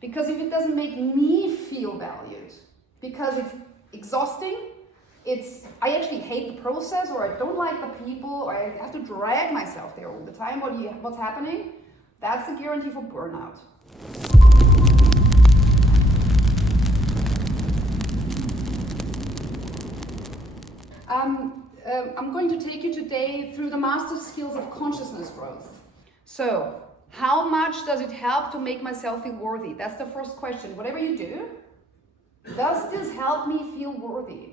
Because if it doesn't make me feel valued, because it's exhausting, I actually hate the process, or I don't like the people, or I have to drag myself there all the time, what's happening? That's the guarantee for burnout. I'm going to take you today through the master skills of consciousness growth. So, how much does it help to make myself feel worthy? That's the first question. Whatever you do, does this help me feel worthy?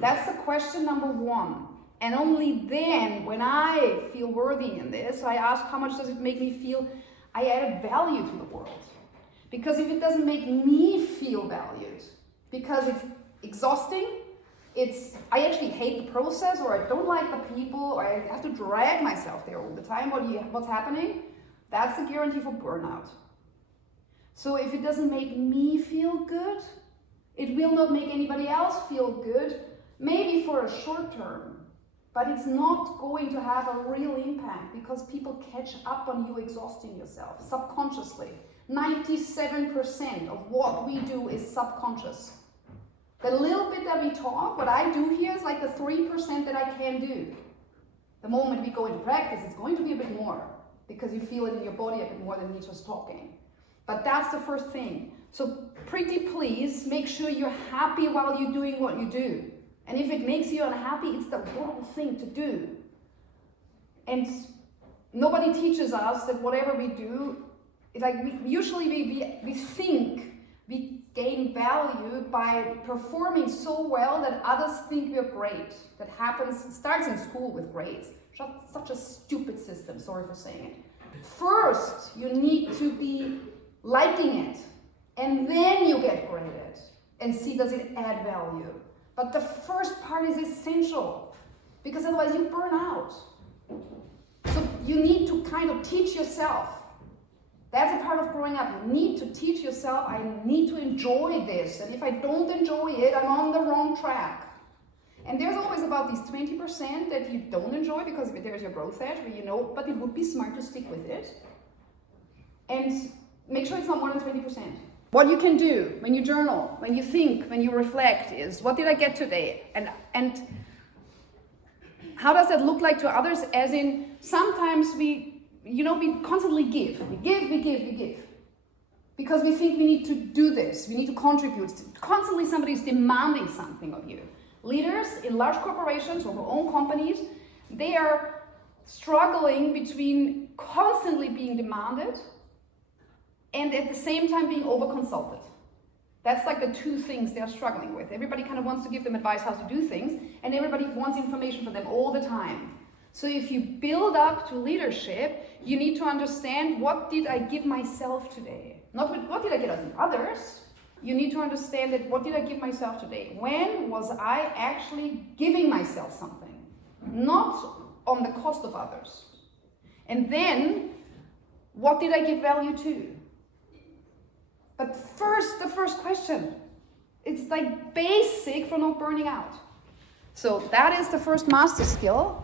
That's the question number one. And only then, when I feel worthy in this, I ask, how much does it make me feel I added value to the world? Because if it doesn't make me feel valued, because it's exhausting, I actually hate the process, or I don't like the people, or I have to drag myself there all the time, what's happening? That's the guarantee for burnout. So if it doesn't make me feel good, it will not make anybody else feel good, maybe for a short term, but it's not going to have a real impact because people catch up on you exhausting yourself subconsciously. 97% of what we do is subconscious. The little bit that we talk, what I do here is like the 3% that I can do. The moment we go into practice, it's going to be a bit more because you feel it in your body a bit more than me just talking. But that's the first thing. So pretty please make sure you're happy while you're doing what you do. And if it makes you unhappy, it's the wrong thing to do. And nobody teaches us that whatever we do, we think we gain value by performing so well that others think we're great. That starts in school with grades. Such a stupid system, sorry for saying it. First, you need to be liking it, and then you get graded and see does it add value. But the first part is essential, because otherwise you burn out. So you need to kind of teach yourself. That's a part of growing up. You need to teach yourself, I need to enjoy this. And if I don't enjoy it, I'm on the wrong track. And there's always about these 20% that you don't enjoy because there's your growth edge, where you know, but it would be smart to stick with it. And make sure it's not more than 20%. What you can do when you journal, when you think, when you reflect is, what did I get today? And how does that look like to others? As in, sometimes we constantly give. We give. Because we think we need to do this, we need to contribute. Constantly somebody's demanding something of you. Leaders in large corporations or own companies, they are struggling between constantly being demanded and at the same time being over-consulted. That's like the two things they're struggling with. Everybody kind of wants to give them advice how to do things, and everybody wants information from them all the time. So if you build up to leadership, you need to understand, what did I give myself today? Not what did I get out of others. You need to understand that, what did I give myself today? When was I actually giving myself something? Not on the cost of others. And then, what did I give value to? But first, the first question, it's like basic for not burning out. So that is the first master skill.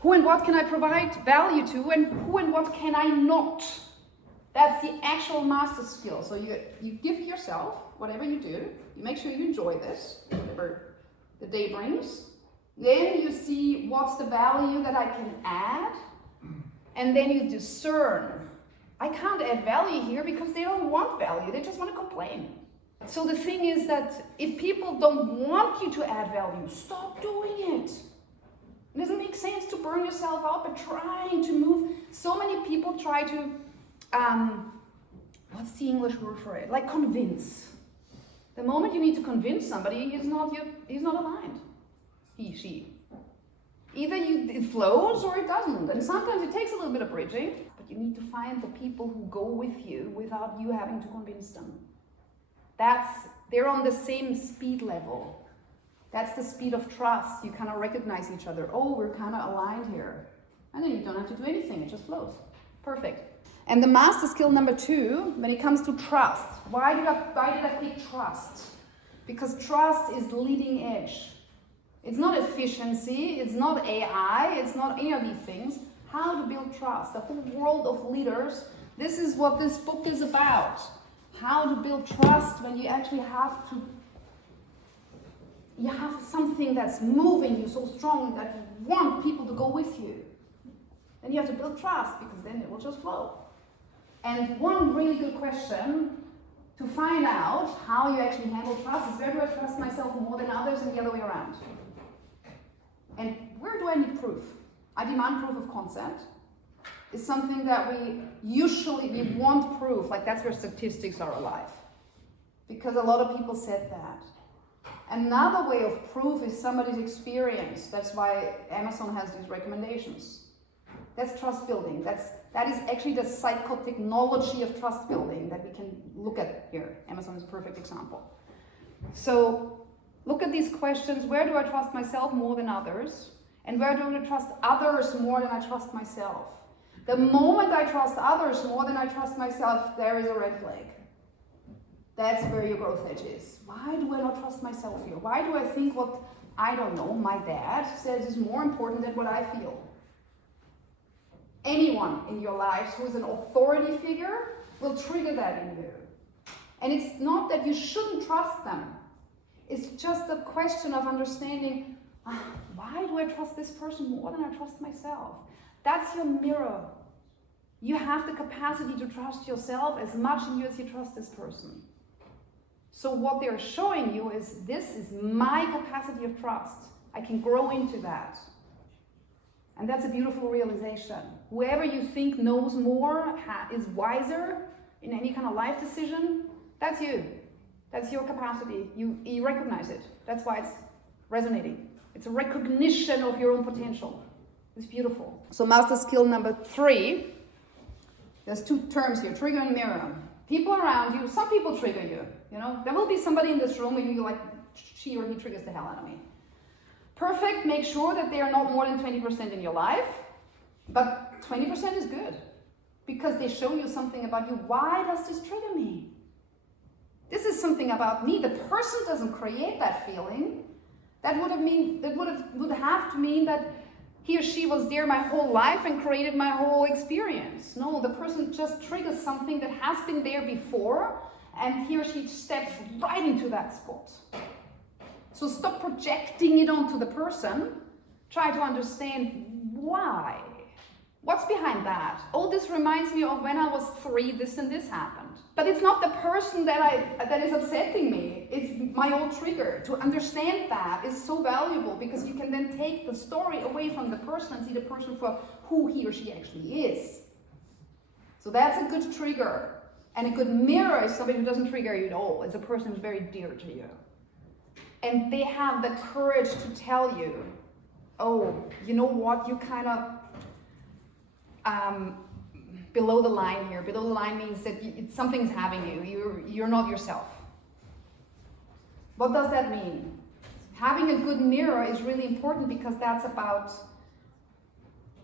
Who and what can I provide value to, and who and what can I not? That's the actual master skill. So you give yourself, whatever you do, you make sure you enjoy this, whatever the day brings. Then you see what's the value that I can add, and then you discern. I can't add value here because they don't want value, they just want to complain. So the thing is that if people don't want you to add value, stop doing it. It doesn't make sense to burn yourself out by trying to move. So many people try to, what's the English word for it? Like convince. The moment you need to convince somebody, he's not aligned. He, she. Either it flows or it doesn't. And sometimes it takes a little bit of bridging, but you need to find the people who go with you without you having to convince them. They're on the same speed level. That's the speed of trust. You kind of recognize each other. Oh, we're kind of aligned here. And then you don't have to do anything. It just flows. Perfect. And the master skill number 2, when it comes to trust. Why did I pick trust? Because trust is leading edge. It's not efficiency. It's not AI. It's not any of these things. How to build trust. The whole world of leaders This is what this book is about. How to build trust when you actually you have something that's moving you so strongly that you want people to go with you. Then you have to build trust, because then it will just flow. And one really good question to find out how you actually handle trust is, where do I trust myself more than others, and the other way around? And where do I need proof? I demand proof of concept. It's something that we want proof, like that's where statistics are alive. Because a lot of people said that. Another way of proof is somebody's experience. That's why Amazon has these recommendations. That's trust building. That is actually the psychotechnology of trust building that we can look at here. Amazon is a perfect example. So look at these questions. Where do I trust myself more than others? And where do I trust others more than I trust myself? The moment I trust others more than I trust myself, there is a red flag. That's where your growth edge is. Why do I not trust myself here? Why do I think what, I don't know, my dad says is more important than what I feel? Anyone in your life who is an authority figure will trigger that in you. And it's not that you shouldn't trust them. It's just a question of understanding, why do I trust this person more than I trust myself? That's your mirror. You have the capacity to trust yourself as much in you as you trust this person. So what they're showing you is, this is my capacity of trust. I can grow into that. And that's a beautiful realization. Whoever you think knows more, is wiser in any kind of life decision, that's you. That's your capacity. You recognize it. That's why it's resonating. It's a recognition of your own potential. It's beautiful. So master skill number 3, there's 2 terms here, trigger and mirror. People around you, some people trigger you. You know, there will be somebody in this room where you're like, she or he triggers the hell out of me. Perfect, make sure that they are not more than 20% in your life, but 20% is good because they show you something about you. Why does this trigger me? This is something about me. The person doesn't create that feeling. That would have to mean that he or she was there my whole life and created my whole experience. No, the person just triggers something that has been there before, and he or she steps right into that spot. So stop projecting it onto the person. Try to understand why. What's behind that? Oh, this reminds me of when I was 3, this and this happened. But it's not the person that is upsetting me. It's my own trigger. To understand that is so valuable, because you can then take the story away from the person and see the person for who he or she actually is. So that's a good trigger. And a good mirror is somebody who doesn't trigger you at all. It's a person who's very dear to you. And they have the courage to tell you, oh, you know what, you kind of below the line here. Below the line means that something's having you. You're not yourself. What does that mean? Having a good mirror is really important, because that's about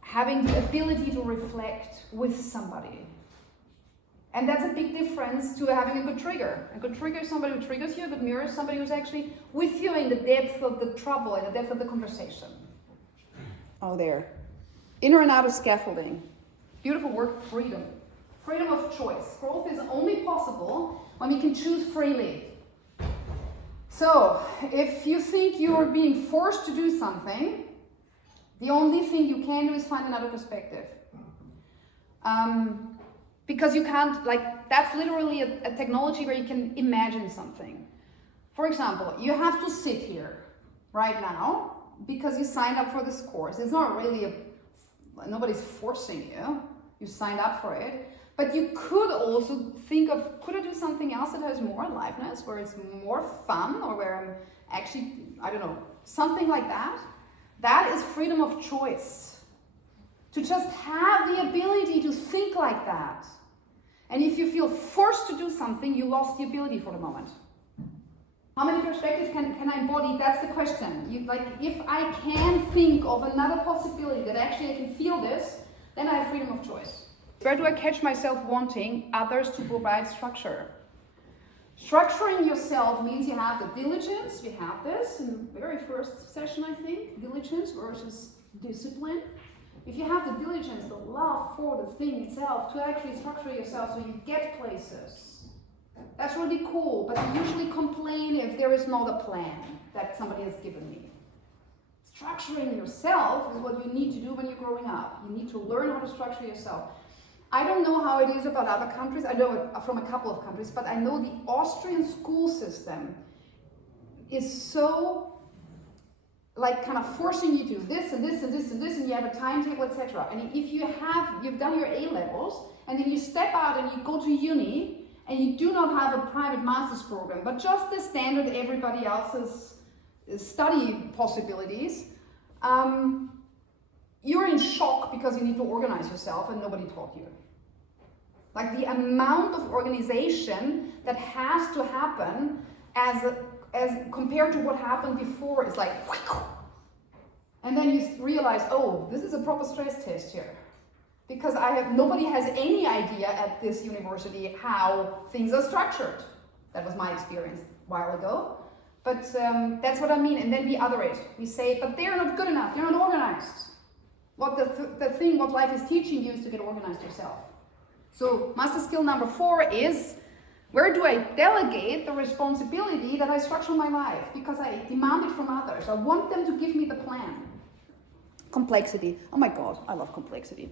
having the ability to reflect with somebody. And that's a big difference to having a good trigger. A good trigger is somebody who triggers you. A good mirror is somebody who's actually with you in the depth of the trouble, in the depth of the conversation. Oh, there. Inner and outer scaffolding. Beautiful word, freedom. Freedom of choice. Growth is only possible when we can choose freely. So, if you think you're being forced to do something, the only thing you can do is find another perspective. Because you can't, that's literally a technology where you can imagine something. For example, you have to sit here right now because you signed up for this course. It's not really nobody's forcing you. You signed up for it. But you could also think of, could I do something else that has more aliveness, where it's more fun, or where I'm actually, I don't know, something like that? That is freedom of choice. To just have the ability to think like that. And if you feel forced to do something, you lost the ability for the moment. How many perspectives can I embody? That's the question. If I can think of another possibility that actually I can feel this, then I have freedom of choice. Where do I catch myself wanting others to provide structure? Structuring yourself means you have the diligence. We have this in the very first session, I think. Diligence versus discipline. if you have the diligence, the love for the thing itself, to actually structure yourself so you get places, that's really cool. But I usually complain if there is not a plan that somebody has given me. Structuring yourself is what you need to do when you're growing up. You need to learn how to structure yourself. I don't know how it is about other countries. I know it from a couple of countries, but I know the Austrian school system is so like kind of forcing you to do this and this and this and this, and you have a timetable, etc. And if you've done your A levels, and then you step out and you go to uni, and you do not have a private master's program, but just the standard everybody else's study possibilities, you're in shock because you need to organize yourself and nobody taught you. Like the amount of organization that has to happen as compared to what happened before is like, and then you realize, oh, this is a proper stress test here. Because nobody has any idea at this university how things are structured. That was my experience a while ago. But that's what I mean. And then we other it. We say, but they're not good enough. They're not organized. What what life is teaching you is to get organized yourself. So master skill number 4 is, where do I delegate the responsibility that I structure my life? Because I demand it from others. I want them to give me the plan. Complexity. Oh my God, I love complexity.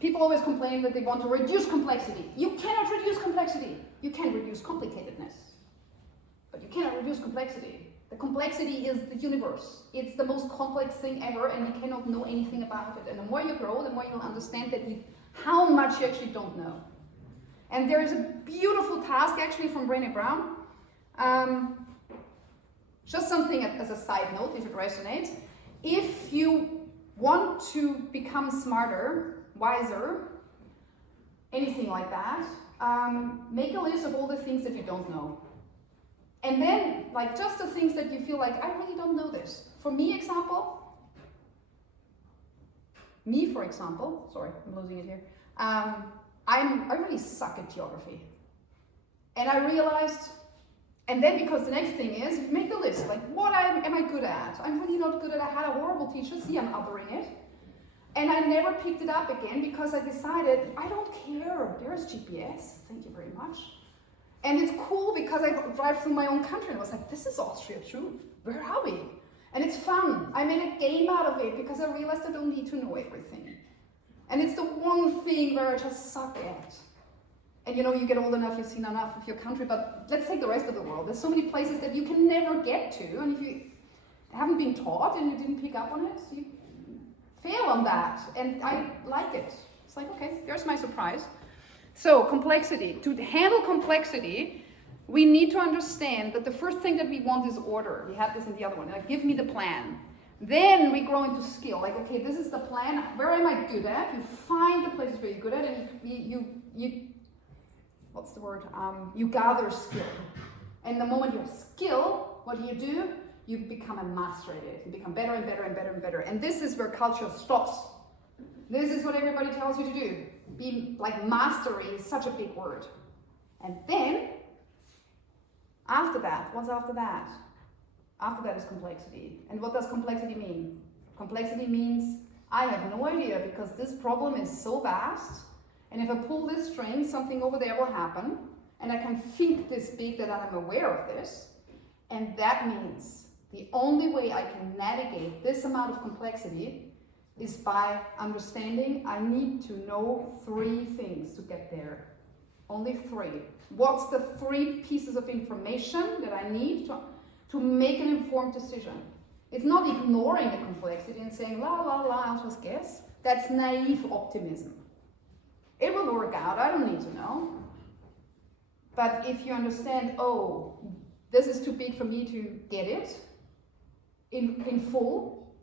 People always complain that they want to reduce complexity. You cannot reduce complexity. You can reduce complicatedness, but you cannot reduce complexity. The complexity is the universe. It's the most complex thing ever, and you cannot know anything about it. And the more you grow, the more you will understand how much you actually don't know. And there is a beautiful task actually from Brené Brown. Just something as a side note, if it resonates. If you want to become smarter, wiser, anything like that, make a list of all the things that you don't know. And then, like, just the things that you feel like, I really don't know this. For example, sorry, I'm losing it here. I really suck at geography. And I realized, and then because the next thing is, make the list, like, what am I good at? I'm really not good at it. I had a horrible teacher, see, I'm othering it. And I never picked it up again because I decided, I don't care, there's GPS, thank you very much. And it's cool because I drive through my own country and I was like, this is Austria too, where are we? And it's fun. I made a game out of it because I realized I don't need to know everything. And it's the one thing where I just suck at. And you know, you get old enough, you've seen enough of your country, but let's take the rest of the world. There's so many places that you can never get to, and if you haven't been taught and you didn't pick up on it, you fail on that. And I like it. It's like, okay, there's my surprise. So, complexity. To handle complexity, we need to understand that the first thing that we want is order. We had this in the other one. Like, give me the plan. Then we grow into skill. Like, okay, this is the plan. Where am I good at? You find the places where you're good at, and you what's the word? You gather skill. And the moment you have skill, what do? You become a master at it. You become better and better and better and better. And this is where culture stops. This is what everybody tells you to do. Be like, mastery is such a big word. And then, after that, what's after that? After that is complexity. And what does complexity mean? Complexity means I have no idea because this problem is so vast, and if I pull this string, something over there will happen, and I can think this big that I'm aware of this, and that means the only way I can navigate this amount of complexity is by understanding I need to know 3 things to get there. Only 3. What's the 3 pieces of information that I need to make an informed decision? It's not ignoring the complexity and saying, la, la, la, I'll just guess. That's naive optimism. It will work out, I don't need to know. But if you understand, oh, this is too big for me to get it in full,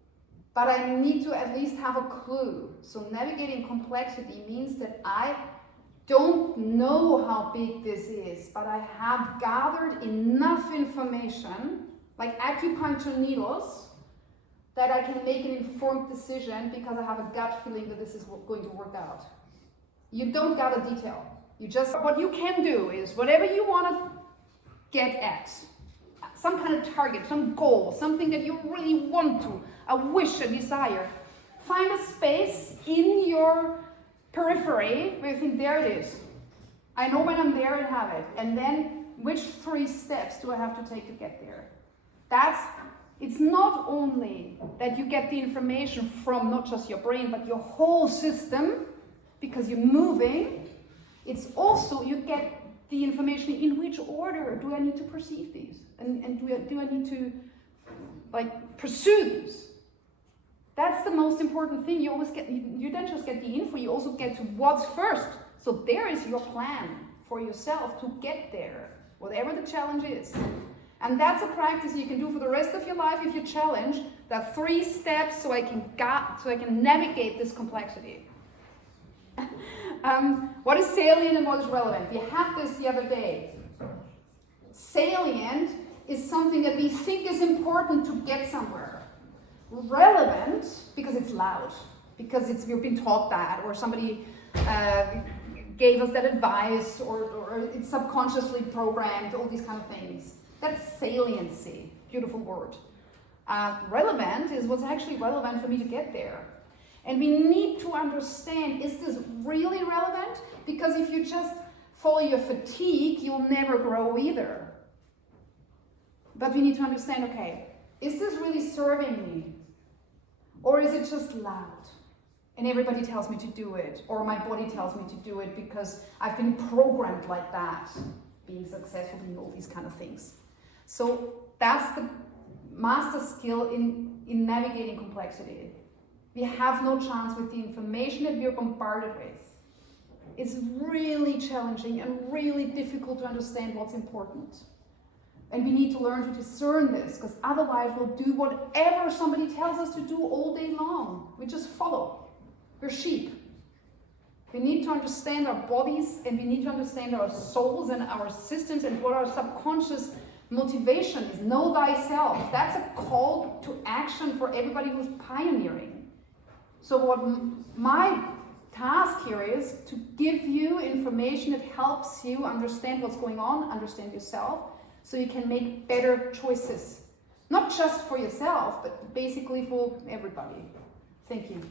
but I need to at least have a clue. So navigating complexity means that I don't know how big this is, but I have gathered enough information, like acupuncture needles, that I can make an informed decision because I have a gut feeling that this is going to work out. You don't gather detail. What you can do is whatever you want to get at, some kind of target, some goal, something that you really want to, a wish, a desire, find a space in your periphery where you think, there it is. I know when I'm there and have it. And then which 3 steps do I have to take to get there? It's not only that you get the information from not just your brain, but your whole system, because you're moving. It's also you get the information in which order do I need to perceive these? And do I need to pursue these? That's the most important thing. You always get, you don't just get the info, you also get to what's first. So there is your plan for yourself to get there, whatever the challenge is. And that's a practice you can do for the rest of your life if you challenge. There are 3 steps so I can navigate this complexity. What is salient and what is relevant? We had this the other day. Salient is something that we think is important to get somewhere. Relevant, because it's loud, because we've been taught that, or somebody gave us that advice, or it's subconsciously programmed, all these kind of things. That's saliency, beautiful word. Relevant is what's actually relevant for me to get there. And we need to understand, is this really relevant? Because if you just follow your fatigue, you'll never grow either. But we need to understand, okay, is this really serving me? Or is it just loud? And everybody tells me to do it, or my body tells me to do it because I've been programmed like that, being successful in all these kind of things. So that's the master skill in navigating complexity. We have no chance with the information that we're bombarded with. It's really challenging and really difficult to understand what's important. And we need to learn to discern this, because otherwise we'll do whatever somebody tells us to do all day long. We just follow. We're sheep. We need to understand our bodies, and we need to understand our souls and our systems and what our subconscious motivation is. Know thyself. That's a call to action for everybody who's pioneering. So what my task here is to give you information that helps you understand what's going on, understand yourself, so you can make better choices. Not just for yourself, but basically for everybody. Thank you.